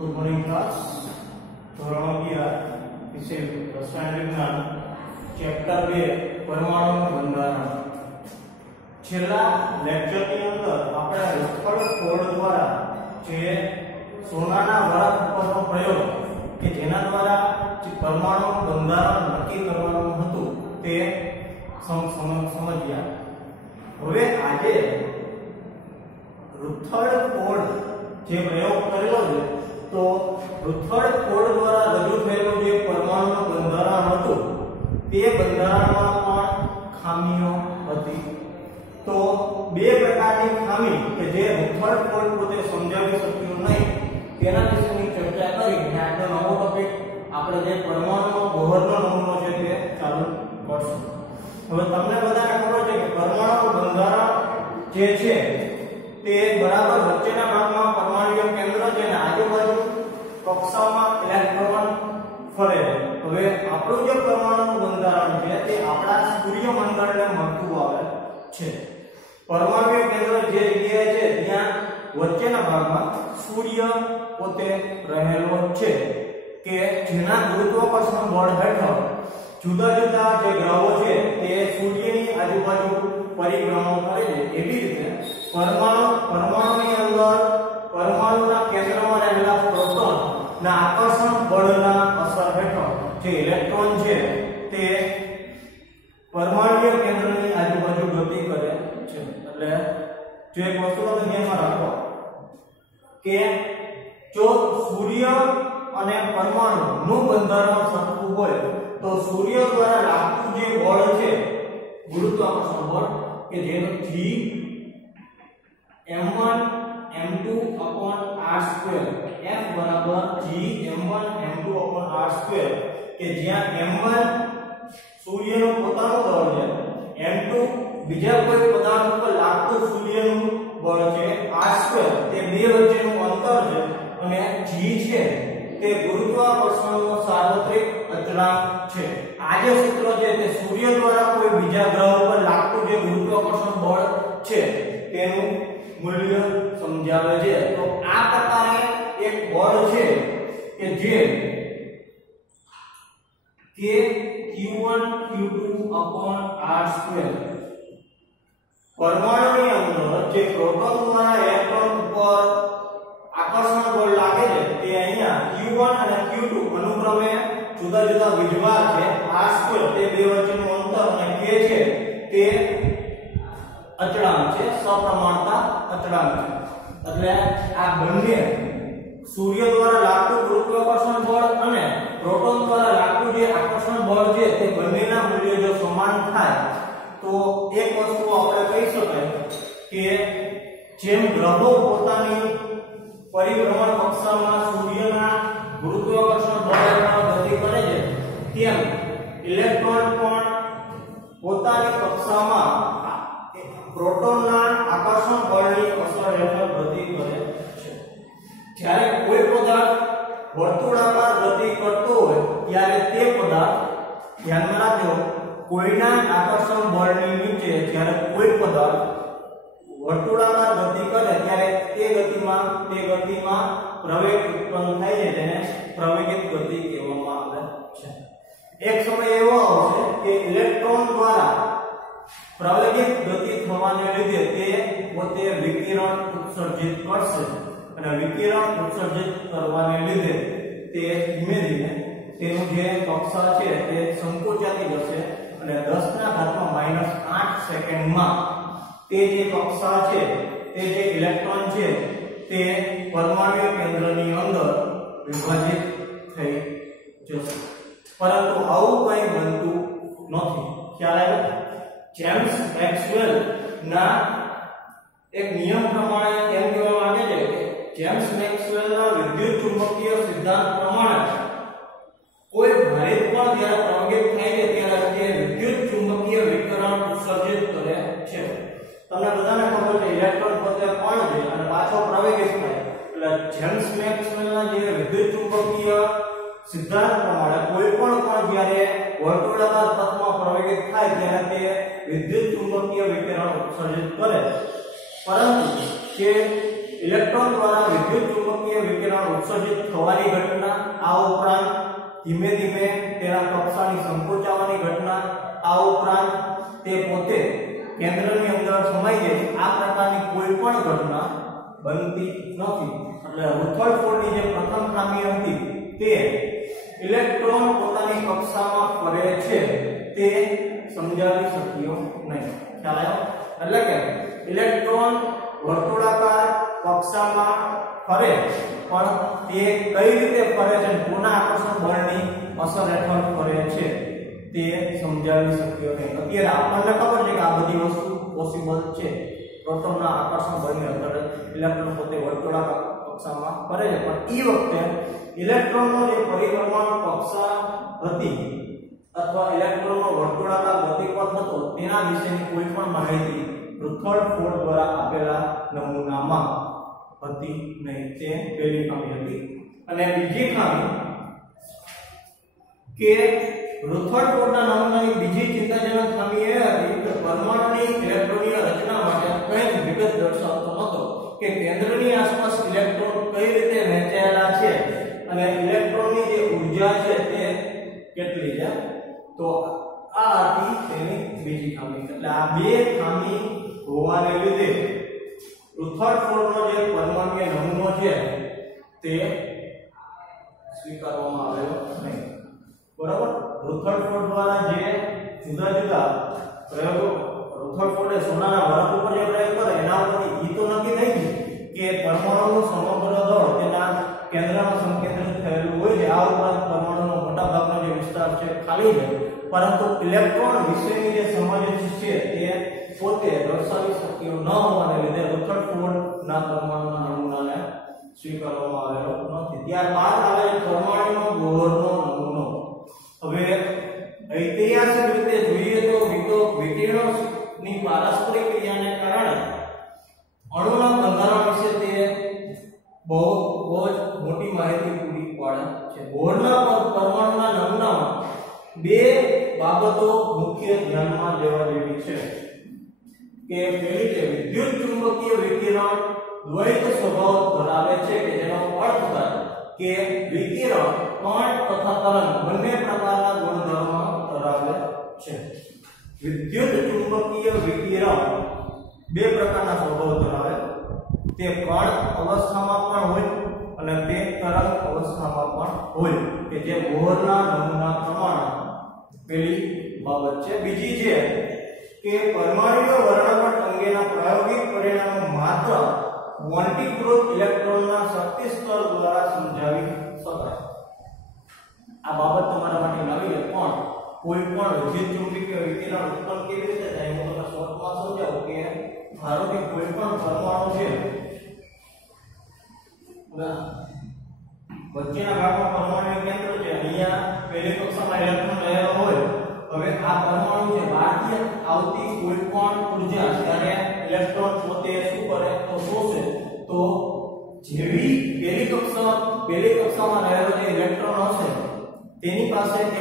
Good morning class ધોરણ 11 વિષય રસાયણ વિજ્ઞાન ચેપ્ટર 2 પરમાણુ બંધારણ છેલ્લા લેક્ચરની અંદર આપણે રસપ્રદ કોડ દ્વારા જે સોનાના વરખ ઉપરનો પ્રયોગ કે જેના દ્વારા જે પરમાણુ બંધારણ નક્કી કરવાનું હતું તે સમજ્યા। હવે આજે રુથર્ડ કોડ જે પ્રયોગ કરેલો છે તો રુથર્ડ કોડ દ્વારા રજૂ થયેલું જે પરમાણુનું બંધારણ હતું તે બંધારણમાં પણ ખામીઓ હતી। તો બે પ્રકારની ખામી કે જે રુથર્ડ કોડ પોતે સમજાવી શક્યો નહીં તેના વિશેની ચર્ચા કરી અને આજનો નવો ટોપિક આપણે જે પરમાણુનો બોહરનો નમૂનો છે તે ચાલુ કરશું। હવે તમને બધાને ખબર છે કે પરમાણુ બંધારણ જે છે તે બરાબર વચ્ચેના ભાગમાં પરમાણુ કેન્દ્ર છે અને આજુબાજુ કક્ષામાં ઇલેક્ટ્રોન ફરે છે। હવે આપણું જે પરમાણુ બંધારણ છે તે આપણા સૂર્યમંડળને મળતું આવે છે। પરમાણુ કેન્દ્ર જે જગ્યાએ છે ત્યાં વચ્ચેના ભાગમાં સૂર્ય પોતે રહેલો છે કે જેના ગુરુત્વાકર્ષણ બળ હેઠળ જુદા જુદા જે ગ્રહો છે તે સૂર્યની આજુબાજુ પરિભ્રમણ કરે છે। એવી રીતે પરમાણુની અંદર પરમાણુના કેન્દ્રમાં રહેલા પ્રોટોન ના આકર્ષણ બળના અસર હેઠળ જે ઇલેક્ટ્રોન છે તે પરમાણુ કેન્દ્રની આજુબાજુ ગતિ કરે છે। એટલે જો એક વસ્તુનો ધ્યાનમાં રાખો કે જો સૂર્ય અને પરમાણુનું બંધારણ સરખું હોય તો સૂર્ય દ્વારા લાગતું જે બળ છે ગુરુત્વાકર્ષણ બળ કે જેનો G m1 m2 r2 F બરાબર G m1 m2 r2 કે જ્યાં m1 સૂર્યનું પોતાનું બળ છે m2 બીજા કોઈ પદાર્થ ઉપર લાગતું સૂર્યનું બળ છે r2 તે બે વચ્ચેનું અંતર છે અને G છે તે ગુરુત્વાકર્ષણનો સાર્વત્રિક અચળાંક છે। આ જે સૂત્ર છે તે સૂર્ય દ્વારા કોઈ બીજા ગ્રહ પર લાગતું જે ગુરુત્વાકર્ષણ બળ છે તેનું મૂલ્ય સમજાવે છે। તો આ પ્રકારે એક બળ છે કે જે કે q1 q2 r2 પરમાણુની અંદર જે પ્રોટોન દ્વારા ઇલેક્ટ્રોન ઉપર આકર્ષણ બળ લાગે છે તે અહીંયા q1 અને q2 અનુક્રમે જુદા જુદા વીજભાર છે r2 તે બે વચ્ચેનું અંતર અને k છે તે અચળાંક છે સપ્રમાણતા અચળાંક છે। એટલે આ બંને સૂર્ય દ્વારા લાગતું ગુરુત્વાકર્ષણ બળ અને પ્રોટોન દ્વારા લાગતું જે આકર્ષણ બળ છે તે બંનેના મૂલ્ય જો સમાન થાય તો એક વસ્તુ આપણે કહી શકાય કે જેમ ગ્રહો પોતાની પરિભ્રમણ કક્ષામાં સૂર્યના ગુરુત્વાકર્ષણ બળ હેઠળ ગતિ કરે છે તેમ ઇલેક્ટ્રોન પણ પોતાની કક્ષામાં પ્રોટોનના આકર્ષણ બળની અસર હેઠળ ગતિ કરે છે। જ્યારે કોઈ પદાર્થ વર્તુળાકાર ગતિ કરતો હોય ત્યારે તે પદાર્થ ધ્યાનમાં રાખજો કોઈના આકર્ષણ બળની નીચે જ્યારે કોઈ પદાર્થ વર્તુળાકાર ગતિ કરે ત્યારે તે ગતિમાં પ્રવેગ ઉત્પન્ન થાય છે જેને પ્રવેગિત ગતિ કહેવામાં આવે છે। એક સમય એવો આવશે કે ઇલેક્ટ્રોન દ્વારા પ્રવેગિત ગતિ થવાને લીધે તે પોતે વિકિરણ ઉત્સર્જિત કરશે અને વિકિરણ ઉત્સર્જિત કરવાને લીધે તે ધીમે ધીમે તેનું જે કક્ષા છે તે સંકોચાતી જશે અને 10⁻⁻8 સેકન્ડમાં તે જે કક્ષા છે તે જે ઇલેક્ટ્રોન છે તે પરમાણુ કેન્દ્રની અંદર વિભાજિત થઈ જશે। પરંતુ આવું કંઈ બનતું નથી। ખ્યાલ આવ્યો? જેમ્સ મેક્સવેલ ના એક નિયમ પ્રમાણે એમ કહેવામાં આવે છે કે જેમ્સ મેક્સવેલના વિદ્યુત ચુંબકીય સિદ્ધાંત પ્રમાણે કોઈ ભારિત પણ જ્યારે પ્રવેગિત થાય છે ત્યારે તે વિદ્યુત ચુંબકીય વિકિરણ ઉત્સર્જિત કરે છે। તમને બધાને ખબર છે ઇલેક્ટ્રોન પોતે પણ છે અને પાછો પ્રવેગિત થાય એટલે જેમ્સ મેક્સવેલના જે વિદ્યુત ચુંબકીય સિદ્ધાંત પ્રમાણે કોઈ પણ જ્યારે વર્તુળાકાર પથમાં પ્રવેગિત થાય ત્યારે તે વિદ્યુત ચુંબકીય વિકિરણ ઉત્સર્જિત કરે। પરંતુ જે इलेक्ट्रॉन द्वारा विद्युत चुंबकीय विकिरण उत्सर्जित थवानी घटना, आ उपरांत धीमे धीमे तेना कक्षानी संकोचाવાની घटना, आ उपरांत ते पोते केंद्રની અંદર સમાઈ જાય, આ પ્રકારની કોઈ પણ ઘટના બનતી નથી. એટલે રુથર્ફોર્ડની જે પ્રથમ ખામી હતી તે ઇલેક્ટ્રોન પોતાની કક્ષામાં ફરે છે તે સમજાવી શક્યો નહીં. ખ્યાલ આવ્યો? એટલે કે ઇલેક્ટ્રોન વર્તુળાકાર કક્ષામાં ફરે પણ તે કઈ રીતે ફરે છે, કોના આકર્ષણ બળની અસર હેઠળ ફરે છે તે સમજાવી શક્યો નહીં. અત્યારે આપણને ખબર છે કે આ બધી વસ્તુ પોસિબલ છે. પ્રોટોનના આકર્ષણ બળની અસર ઇલેક્ટ્રોન પોતે વર્તુળાકાર કક્ષામાં ફરે છે, પણ એ વખતે ઇલેક્ટ્રોનનો જે પરિભ્રમણ કક્ષા હતી અથવા ઇલેક્ટ્રોનનો વર્તુળાકાર ગતિપથ હતો તેના વિશેની કોઈ પણ માહિતી રુથર્ફોર્ડ દ્વારા આપેલા નમૂનામાં હતી નહીં. તે પહેલી ખામી હતી. અને બીજી ખામી કે રુથર્ફોર્ડના નમૂનાની બીજી ચિંતાજનક ખામી એ હતી કે પરમાણુની ઇલેક્ટ્રોનીય રચના માટે કંઈક વિગત દર્શાવતો હતો કે કેન્દ્રની આસપાસ ઇલેક્ટ્રોન કઈ રીતે વહેંચાયેલા છે અને ઇલેક્ટ્રોનની જે ઊર્જા છે તે કેટલી છે. તો આ હતી તેની બીજી ખામી. એટલે આ બે ખામી હોવાને લીધે રુથર્ફોર્ડનો જે પરમાણુય નમૂનો છે તે સ્વીકારવામાં આવ્યો નહીં. બરાબર? રુથર્ફોર્ડ દ્વારા જે જુદા જુદા પ્રયોગો રુથર્ફોર્ડે સોનાના વરખ ઉપર જે પ્રયોગ કર્યો એના ઉપરથી ઈ તો નક્કી થઈ કે પરમાણુનું સમગ્ર દળ તેના કેન્દ્રમાં સંકેન્દ્રિત થયેલું હોય છે. આ ઉપરાંત પરમાણુનો મોટા ભાગનો જે વિસ્તાર છે ખાલી છે, પરંતુ ઇલેક્ટ્રોન વિશેની જે સમજ છે તે પોતે દર્શાવી શક્યો ન હોવાને લીધે રુથર્ફોર્ડના પરમાણુના નમૂનાને સ્વીકારવામાં આવેલો નથી. ત્યારબાદ આવે પરમાણુનો બોહરનો નમૂનો. હવે ઐતિહાસિક રીતે જોઈએ તો વિકિરણની પારસ્પરિક ક્રિયાને કારણે અણુના બંધારણ વિશે તે બહુ જ મોટી માહિતી પૂરી પાડે છે. બોહરના પરમાણુના નમૂનામાં બે બાબતો મુખ્ય ધ્યાનમાં લેવા જેવી છે કે પહેલી છે વિદ્યુત ચુંબકીય વિકિરણ દ્વૈત સ્વભાવ ધરાવે છે, કે જેનો અર્થ થાય કે વિકિરણ કણ તથા તરંગ બંને પ્રકારના ગુણધર્મો ધરાવે છે. વિદ્યુત ચુંબકીય વિકિરણ બે પ્રકારના સ્વભાવ ધરાવે. તે કણ અવસ્થામાં પણ હોય અને તે તરંગ અવસ્થામાં પણ હોય, કે જે બોહરના નમૂના પ્રમાણે પહેલી બાબત છે. બીજી છે કે પરમાણુય વર્ણપટ અંગેના પ્રાયોગિક પરિણામો માત્ર ક્વોન્ટીકૃત ઇલેક્ટ્રોનના શક્તિ સ્તર દ્વારા સમજાવી શકાય. આ બાબત તમારા માટે નવી છે, પણ કોઈ પણ વિદ્યુત ચુંબકીય વિકિરણ ઉત્પન્ન કેવી રીતે થાય હું તમને શોર્ટમાં સમજાવું કે ધારો કે કોઈ પણ પરમાણુ છે, વચ્ચેના ભાગમાં પરમાણુ કેન્દ્ર છે, અહીંયા પહેલી કક્ષામાં ઇલેક્ટ્રોન રહેલો હોય. હવે આ પરમાણુ છે બહારથી આવતી કોઈ પણ ઊર્જા જ્યારે ઇલેક્ટ્રોન પોતે શું કરે તો શોષે, તો જેવી પહેલી કક્ષામાં રહેલો જે ઇલેક્ટ્રોન હશે તેની પાસે એક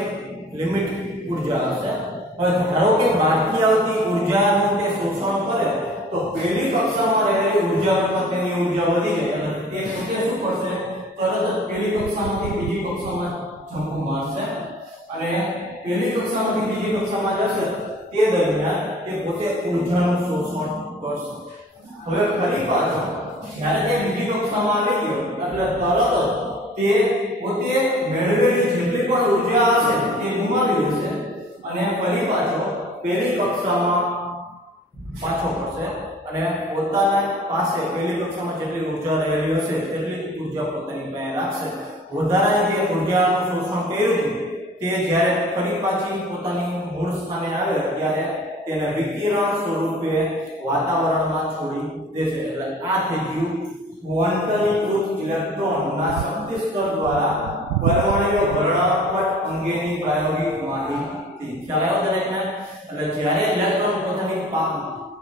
લિમિટ ઊર્જા હશે. હવે ધારો કે બહારથી આવતી ઊર્જાનું તે શોષણ કરે તો પહેલી કક્ષામાં રહેલી ઊર્જા કરતાં તેની ઊર્જા વધી જાય અને તે પોતે શું કરશે, તરત જ પહેલી કક્ષામાંથી બીજી કક્ષામાં જમ્પ મારશે અને પહેલી કક્ષામાંથી બીજી કક્ષામાં જશે તે દરમિયાન તે પોતે ઊર્જાનું શોષણ કરશે. હવે ફરી પાછો જ્યારે તે બીજી કક્ષામાં આવી ગયો એટલે તરત જ તે પોતે મેળવેલી જેટલી પણ ઊર્જા હશે તે ગુમાવી દેશે અને ફરી પાછો પહેલી કક્ષામાં પાછો કરશે અને પોતાના પાસે પહેલી કક્ષામાં જેટલી ઊર્જા રહેલી હશે તેટલી જ ઊર્જા પોતાની પાસે રાખશે. વધારાની જે ઊર્જાનું શોષણ કર્યું તે જ્યારે ફરી પાછી પોતાની મૂળ સ્થાને આવે ત્યારે તેને વિકિરણ સ્વરૂપે વાતાવરણમાં છોડી દેશે. એટલે આ થઈ ગયું ક્વોન્ટમીકૃત ઇલેક્ટ્રોનના શક્તિ સ્તર દ્વારા પરમાણુય વર્ણપટ અંગેની પ્રાયોગિક માહિતી. ખ્યાલ આવ્યો દરેકને? એટલે જ્યારે ઇલેક્ટ્રોન પોતાની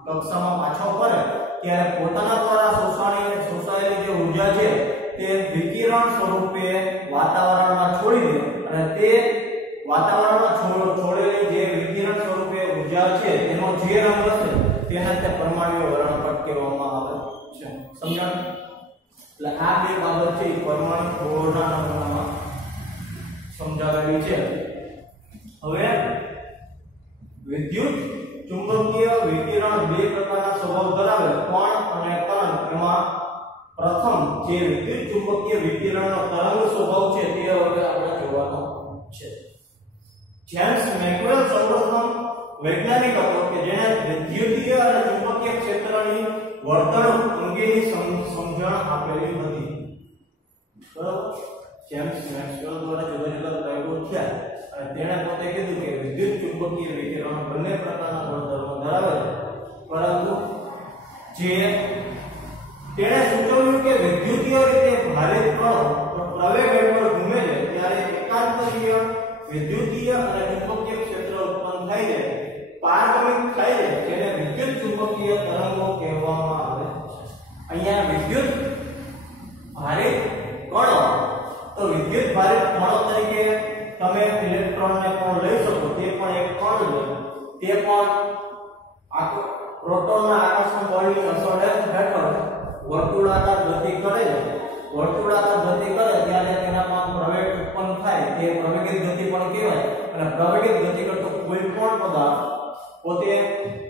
કક્ષામાં પાછો ફરે ત્યારે પોતાના દ્વારા શોષાયેલી જે ઊર્જા છે તે વિકિરણ સ્વરૂપે વાતાવરણમાં છોડી દે અને તે વાતાવરણમાં છોડેલી જે વિકિરણ સ્વરૂપે ઊર્જા છે તેનો જે રંગ હશે તેને તે પરમાણુય વર્ણપટ કહેવામાં આવે છે. સમજાયું? એટલે આ બે બાબત છે પરમાણુ ગોળના નમૂનામાં સમજાવેલી છે. હવે વિદ્યુત ચુંબકીય વિકિરણ બે પ્રકારના સ્વભાવ ધરાવે કોણ અને કરંટ. એમાં પ્રથમ જે વિદ્યુત ચુંબકીય વિકિરણનો તરંગ સ્વભાવ છે તે હવે આપણે જોવાનો છે. જેમ્સ મેક્સવેલ સૌપ્રથમ વૈજ્ઞાનિક હતો કે જેણે વિદ્યુતીય અને ચુંબકીય ક્ષેત્રની વર્તણૂક અંગેની સમજણ આપેલી હતી. બરાબર. જેમ્સ મેક્સવેલ દ્વારા જુદા જુદા પ્રયોગો થયા અને તેણે પોતે કીધું કે વિદ્યુત ચુંબકીય વિકિરણ બંને પ્રકારના ગુણધર્મો ધરાવે છે, પરંતુ જે તેણે સૂચવ્યું કે વિદ્યુતીય રીતે ભારિત કણો પ્રવેગ હેઠળ ઘૂમે છે ત્યારે એકાંતરીય વિદ્યુતીય અને ચુંબકીય ક્ષેત્ર ઉત્પન્ન થાય છે, પારગમિક થાય છે, જેને વિદ્યુત ચુંબકીય તરંગો કહેવામાં આવે છે. અહીંયા વિદ્યુત ભારિત કણો, તો વિદ્યુત ભારિત કણો તરીકે તમે ઇલેક્ટ્રોનને પણ લઈ શકો. તે પણ એક કણ છે. તે પણ પ્રોટોનના આકર્ષણ બળની અસર હેઠળ વર્તુળાકાર ગતિ કરે છે. વર્તુળાકાર ગતિ કરે ત્યારે તેનામાં પ્રવેગ ઉત્પન્ન થાય, તે પ્રવેગિત ગતિ પણ કહેવાય. અને પ્રવેગિત ગતિ કરતો કોઈ પણ પદાર્થ પોતે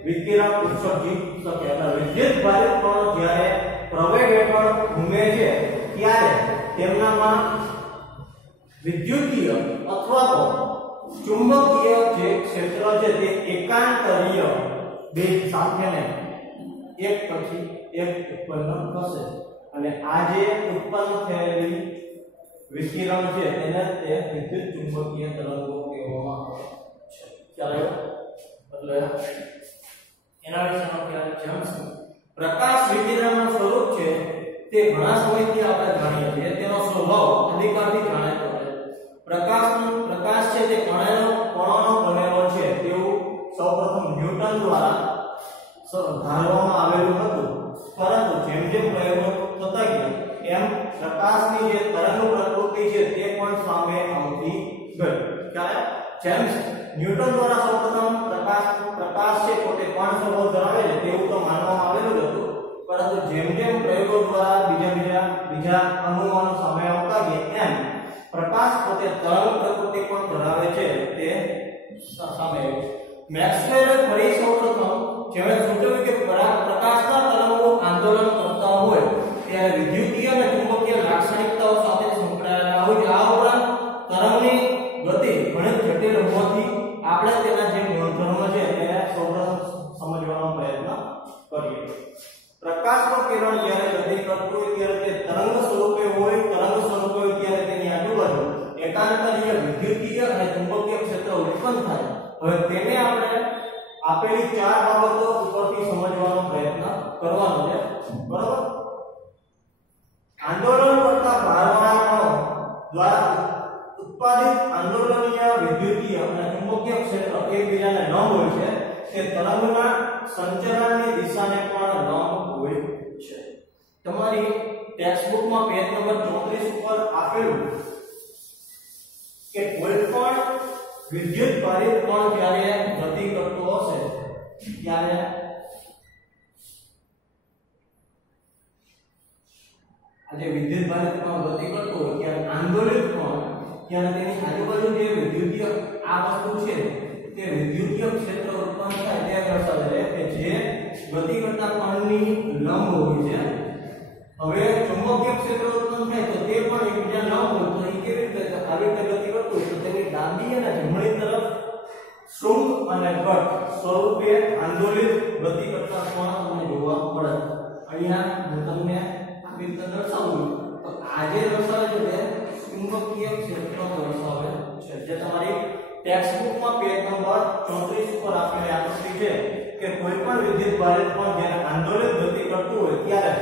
વિકિરણ ઉત્સર્જિત શકે. એટલે વિદ્યુત ભારિત કણો જ્યારે પ્રવેગ હેઠળ ઘૂમે છે ત્યારે તેમનામાં વિદ્યુતીય અથવા તો ચુંબકીય જે ક્ષેત્ર છે તે એકાંતરીય બે સાથેને એક પછી એક ઉત્પન્ન થશે. અને આ જે ઉત્પન્ન થયેલી વિકિરણ છે તેને તે વિદ્યુત ચુંબકીય તરંગો કહેવામાં આવે છે. ચાલો, એટલે એના વિશેનો ખ્યાલ જેમ્સ પ્રકાશ વિકિરણનું સ્વરૂપ છે તે ઘણા સમયથી આપણે જાણીએ છીએ. તેનો સ્વભાવ અધિકારથી જાણીતો છે. પ્રકાશ છે તે કણોનો બનેલો છે તેવું સૌપ્રથમ ન્યૂટન દ્વારા ધારવામાં આવેલું હતું, પરંતુ જેમ જેમ પ્રયોગો થતા ગયા એમ પ્રકાશની જે તરંગ પ્રકૃતિ છે તે પણ સામે આવતી ગઈ. ત્યારે જેમ્સ ન્યૂટન દ્વારા સૌપ્રથમ પ્રકાશ છે પોતે કોણ સ્વભાવ ધરાવે છે તેવું તો માનવામાં આવેલું જ હતું, પરંતુ જેમ જેમ પ્રયોગો દ્વારા બીજા અનુમાનો સામે આવતા ગયા એમ પ્રકાશ પોતે તરંગ પ્રકૃતિ પણ ધરાવે છે તે સામે આવ્યું. મેક્સવેલે ફરી સૌપ્રથમ જેણે સૂચવ્યું કે પ્રકાશના તરંગો આંદોલન કરતા હોય ત્યારે વિદ્યુતીય અને ચુંબકીય લાક્ષણિકતાઓ સાથે સંકળાયેલા હોય છે. આ ઉપરાંત તરંગની ગતિ ઘણી જટિલ હોવાથી આપણે તેના જે ગુણધર્મો છે તેને સૌપ્રથમ સમજવાનો પ્રયત્ન કરીએ. પ્રકાશનું કિરણ જ્યારે ગતિ કરતું હોય ત્યારે તે તરંગ સ્વરૂપે હોય ત્યારે તેની આજુબાજુ એકાંતરીય વિદ્યુતીય અને ચુંબકીય ક્ષેત્ર ઉત્પન્ન થાય. હવે તેને આપણે આપેલી ચાર બાબતો ઉપરથી સમજવાનો પ્રયત્ન કરવાનો છે. બરાબર. આંદોલન કરતા ભારવાળા કણો દ્વારા ઉત્પાદિત આંદોલનીય વિદ્યુતીય અને ચુંબકીય ક્ષેત્ર એકબીજાને લંબ હોય છે. તે તરંગના સંચરણની દિશાને પણ લંબ હોય છે. તમારી ટેક્સ્ટબુકમાં પેજ નંબર 34 ઉપર આપેલું કે કોઈ પણ વિદ્યુત ભારિત કણ જ્યારે ગતિ કરતો હશે ત્યારે આજે વિદ્યુત ભારિત કણ ગતિ કરતો હોય ત્યારે આંદોલિત કણ ત્યારે તેની આજુબાજુ જે વિદ્યુતીય આ વસ્તુ છે તે વિદ્યુતીય ક્ષેત્ર ઉત્પન્ન થાય તે દર્શાવે છે કે જે ગતિ કરતા કણની લંબ હોય છે. હવે ચુંબકીય ક્ષેત્ર ઉત્પન્ન થાય તો તે પણ એકબીજા લંબ હોય તો એ કેવી રીતે આવી રીતે ગતિ કરતું હોય તો તેની ડાબી અને જમણી તરફ શૃંગ અને ઘટ સ્વરૂપે આંદોલિત ગતિ કરતા કણ તમને જોવા મળે. અહીંયા હું તમને આવી રીતે દર્શાવું તો આજે દર્શાવે છે તે ચુંબકીય ક્ષેત્ર દર્શાવે છે. જે તમારી ટેક્સ્ટબુકમાં પેજ નંબર 34 ઉપર આપેલી આકૃતિ છે કે કોઈ પણ વિદ્યુત ભારિત કણ જ્યારે આંદોલિત ગતિ કરતું હોય ત્યારે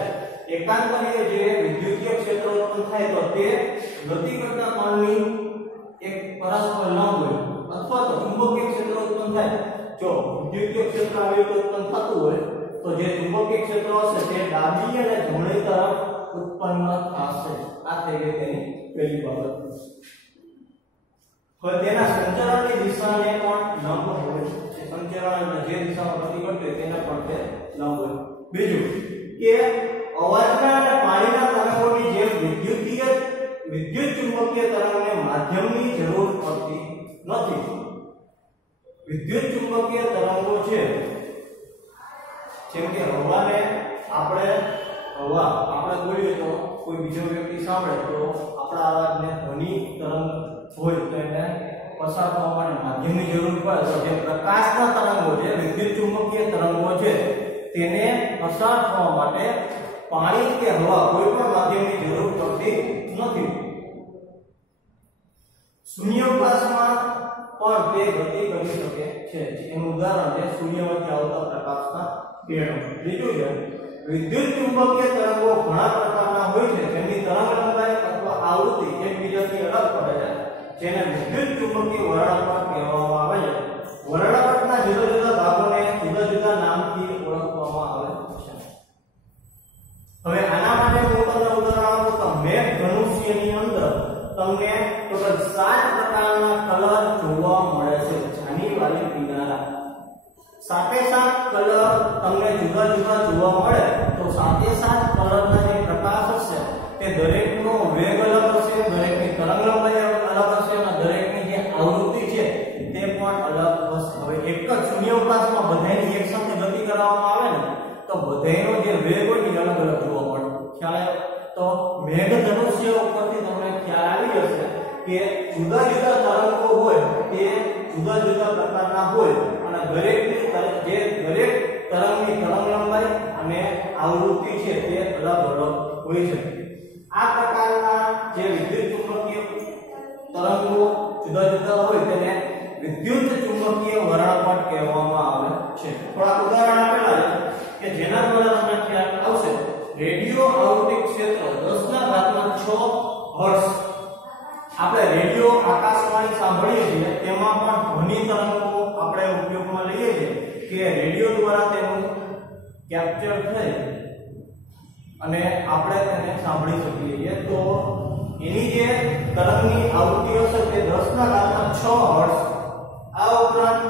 એકાંતરીય જે વિદ્યુતીય ક્ષેત્ર ઉત્પન્ન થાય તો તે ગતિ કરતા કણની એક પરસ્પર લંબ હોય અથવા તો ચુંબકીય ક્ષેત્ર ઉત્પન્ન થાય. જો વિદ્યુતીય ક્ષેત્ર આવી રીતે ઉત્પન્ન થતું હોય તો જે ચુંબકીય ક્ષેત્ર હશે તે ડાબી અને જમણી તરફ ઉત્પન્ન થશે. આ થઈ ગઈ તેની પહેલી બાબત. હવે તેના સંચરણની દિશાને પણ લંબ હોય છે. સંચરણ એટલે જે દિશામાં ગતિ કરતી હોય તેને પણ તે લંબ હોય. બીજું કે અવાજના અને પાણીના તરંગોની વિદ્યુત ચુંબકીય તરંગને માધ્યમની જરૂર પડતી નથી. વિદ્યુત ચુંબકીય તરંગો છે જેમ કે હવાને આપણે બોલીએ તો કોઈ બીજો વ્યક્તિ સાંભળે તો આપણા અવાજને ધ્વનિ તરંગ હોય તો એને પસાર થવા માટે માધ્યમની જરૂર પડે. તો જે પ્રકાશના તરંગો છે, વિદ્યુત ચુંબકીય તરંગો છે, તેને પસાર થવા માટે પાણી કે હવા કોઈ પણ માધ્યમની જરૂર પડતી નથી. શૂન્યાવકાશમાં પણ તે ગતિ કરી શકે છે. એનું ઉદાહરણ છે શૂન્યમાંથી આવતા પ્રકાશના કિરણો. બીજું છે વિદ્યુત ચુંબકીય તરંગો ઘણા પ્રકારના હોય છે જેની તરંગલંબાઈ અથવા આવૃત્તિ એકબીજાથી અલગ પડે છે, જેને વિદ્યુત ચુંબકીય વર્ણપટ કહેવામાં આવે છે. વર્ણપટના જુદા જુદા ભાગોને જુદા જુદા નામથી ઓળખવામાં આવે છે. હવે આના માટે હું તમને ઉદાહરણ આપું તો મેઘ ધનુષ્યની અંદર તમને ટોટલ 7 પ્રકારના કલર જોવા મળે છે. જાની વાલી કિનારા સાથે 7 કલર તમને જુદા જુદા જોવા મળે તો સાથે 7 કલરના જે પ્રકાશ હશે તે દરેકનો વેગ અલગ હશે, દરેકની તરંગલંબાઈ અલગ હશે અને દરેકની જે આવૃત્તિ છે તે પણ અલગ હશે. હવે એક જ શૂન્યાવકાશમાં બધાની એક સાથે ગતિ કરવામાં આવે ને તો બધાનો જે વેગ હોય એ અલગ અલગ જોવા મળે. ખ્યાલ આવ્યો? તો મેઘ ધનુષ્ય ઉપરથી તમને ખ્યાલ આવી જશે કે જુદા જુદા તરંગો હોય તે જુદા જુદા પ્રકારના હોય અને દરેક તરંગની તરંગલંબાઈ અને આવૃત્તિ છે તે અલગ અલગ હોય છે. આ પ્રકારના જે વિદ્યુત ચુંબકીય તરંગો જુદા જુદા હોય તેને વિદ્યુત ચુંબકીય વર્ણપટ કહેવામાં આવે છે. થોડા ઉદાહરણ આપેલા છે કે જેના દ્વારા તમને ખ્યાલ આવશે. રેડિયો આવૃત્તિ ક્ષેત્ર 10⁶ હર્ટ્ઝ. આપણે રેડિયો આકાશવાણી સાંભળીએ છીએ તેમાં પણ ધ્વનિ તરંગો આપણે ઉપયોગમાં લઈએ છીએ કે રેડિયો દ્વારા તેનું કેપ્ચર થઈ અને આપણે તેને સાંભળી શકીએ છીએ. તો એની જે તરંગની આવૃત્તિ હશે તે 10⁶ હર્ટ્ઝ. આ ઉપરાંત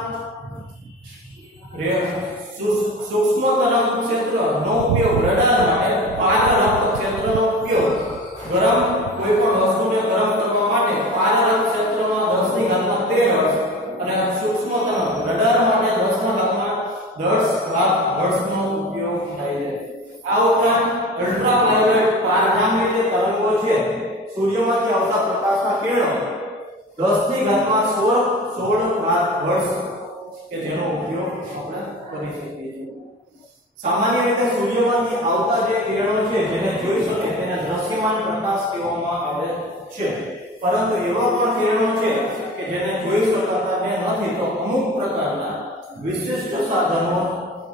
સૂક્ષ્મ તરંગ ક્ષેત્રનો ઉપયોગ રડાર માટે, પારદર્શક ક્ષેત્રનો ઉપયોગ ગરમ કોઈ પણ વસ્તુને ગરમ કરવા માટે પારદર્શક ક્ષેત્રમાં 10⁻13 હર્ટ્ઝ અને સૂક્ષ્મ તરંગ રડાર માટે 10⁻10 હર્ટ્ઝનો ઉપયોગ થાય છે. આ ઉપરાંત અલ્ટ્રાવાયોલેટ પારજામની જે તરંગો છે, સૂર્યમાંથી આવતા પ્રકાશના કિરણો 10⁻16 હર્ટ્ઝ કે જેનો ઉપયોગ આપણે કરી શકીએ છીએ. સામાન્ય રીતે સૂર્યમાંથી આવતા જે કિરણો છે જેને જોઈ શકે તેને દ્રશ્યમાન પ્રકાશ કહેવામાં આવે છે. પરંતુ એવા પણ કિરણો છે કે જેને જોઈ શકાતા નથી. તો અમુક પ્રકારના વિશિષ્ટ સાધનો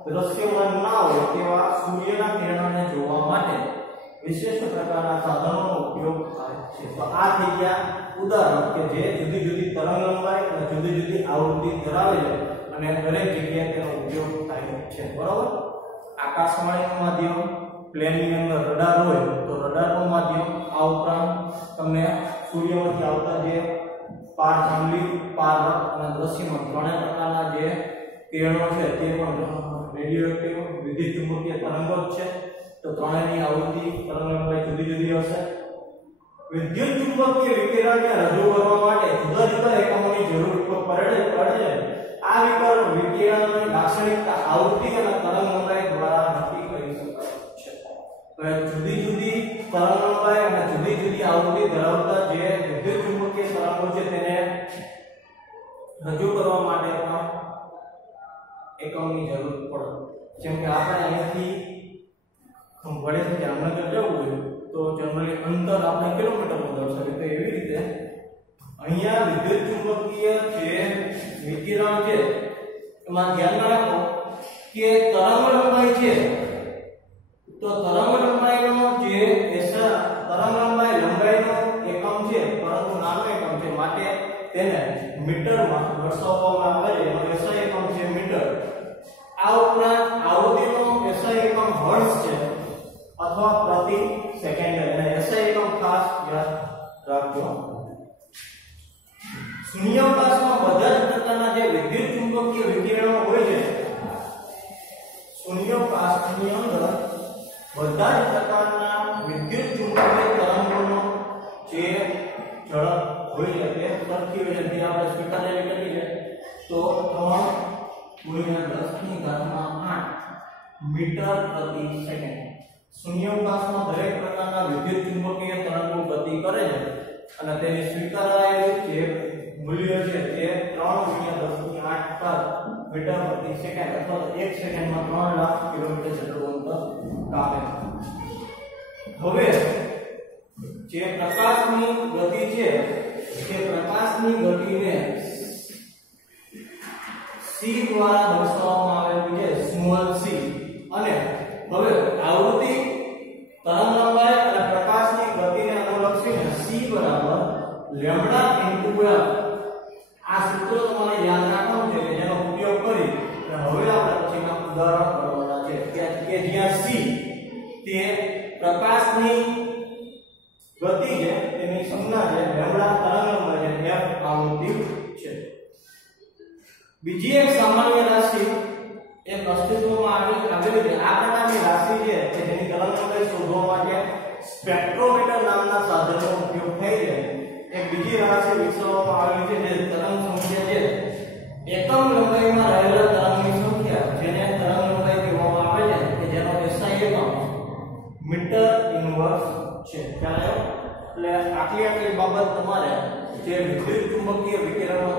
દ્રશ્યમાન ના હોય તેવા સૂર્યના કિરણોને જોવા માટે વિશિષ્ટ પ્રકારના સાધનોનો ઉપયોગ થાય છે. તો આ થઈ ગયા ઉદાહરણ કે જે જુદી જુદી તરંગલંબાઈ અને જુદી જુદી આવૃત્તિ ધરાવે છે અને દરેક જગ્યાએ તેનો ઉપયોગ થાય છે. બરાબર? આકાશવાણીનું માધ્યમ, પ્લેનની અંદર રડાર હોય તો રડારનું માધ્યમ, આ ઉપરાંત તમને સૂર્યમાંથી આવતા જે પારજાંબલી, પારક અને દ્રશ્યમાન ત્રણેય પ્રકારના જે કિરણો છે તે પણ રેડિયોએક્ટિવ વિદ્યુત ચુંબકીય તરંગો જ છે. તો ત્રણેયની આવૃત્તિ તરંગલંબાઈ જુદી જુદી હશે. વિદ્યુત ચુંબકીય વિકિરણને રજૂ કરવા માટે જુદા જુદા એકમોની જરૂર પડે છે. આ વિકિરણની લાક્ષણિકતા આવૃત્તિ અને તરંગલંબાઈ દ્વારા નક્કી કરી શકાય છે. તો જુદી જુદી તરંગલંબાઈ અને જુદી જુદી આવૃત્તિ ધરાવતા જે વિદ્યુત ચુંબકીય તરંગો છે તેને રજૂ કરવા માટે પણ એકમની જરૂર પડે. જેમ કે આપણે અહીંયાથી વડેથી જામનગર જવું હોય તો જનરલી અંતર આપણે કિલોમીટરમાં દર્શાવીએ. તો એવી રીતે અહીંયા વિદ્યુત ચુંબકીય જે વિકિરણ છે એમાં ધ્યાન રાખો કે તરંગલંબાઈ છે તો તરંગલંબાઈનો જે તરંગલંબાઈ લંબાઈનો એકમ છે પરંતુ નાનો એકમ છે માટે તેને મીટરમાં દર્શાવવામાં આવે છે. એનો SI એકમ છે મીટર. આ ઉપરાંત આવૃત્તિનો SI એકમ હર્ટ્ઝ છે અથવા પ્રતિ સેકન્ડ. અને SI એકમ ખાસ યાદ રાખજો. શૂન્યાવકાશમાં બધા જ પ્રકારના જે વિદ્યુત ચુંબકીય વિકિરણો હોય છે, શૂન્યાવકાશની અંદર બધા જ પ્રકારના વિદ્યુત ચુંબકીય તરંગોનો જે ગુણ્યા 10 ની ઘાતમાં 8 મીટર પ્રતિ સેકન્ડ. શૂન્યાવકાશમાં દરેક પ્રકારના વિદ્યુત ચુંબકીય તરંગો ગતિ કરે છે અને તેની સ્વીકારાયેલ જે મૂલ્ય છે તે 3 ગુણ્યા 10 ની 8 પર મીટર પ્રતિ સેકન્ડ અથવા 1 સેકન્ડમાં 3 લાખ કિલોમીટર જેટલું અંતર કાપે છે. હવે જે પ્રકાશની ગતિ છે તે પ્રકાશની ગતિને c દ્વારા દર્શાવવામાં આવેલું છે સ્મોલ c. અને હવે આવૃત્તિ તરંગલંબાઈ અને પ્રકાશની ગતિને અનુલક્ષીને c બરાબર લેમ્બડા ઇન્ટુ f. આ સૂત્ર તમારે યાદ રાખવાનું છે કે જેનો ઉપયોગ કરી હવે આપણે પછીના ઉદાહરણ કરવાના છે કે જ્યાં c તે પ્રકાશની ગતિ છે તેની સંજ્ઞા છે, લેમ્બડા તરંગલંબાઈ છે, f આવૃત્તિ છે. બીજી એક સામાન્ય રાશિ એક અસ્તિત્વમાં આવેલી છે. આ પ્રકારની રાશિ છે કે જેની તરંગલંબાઈ શોધવા માટે સ્પેક્ટ્રોમીટર નામના સાધનનો ઉપયોગ થાય છે. એક બીજી રાશિ વિકસાવવામાં આવેલી છે જે તરંગ સંખ્યા છે એકમ લંબાઈમાં રહેલા તરંગની સંખ્યા જેને તરંગ લંબાઈ કહેવામાં આવે છે કે જેનો SI એકમ મીટર ઇન્વર્સ છે. એટલે આટલી બાબત તમારે જે વિદ્યુત ચુંબકીય વિકિરણો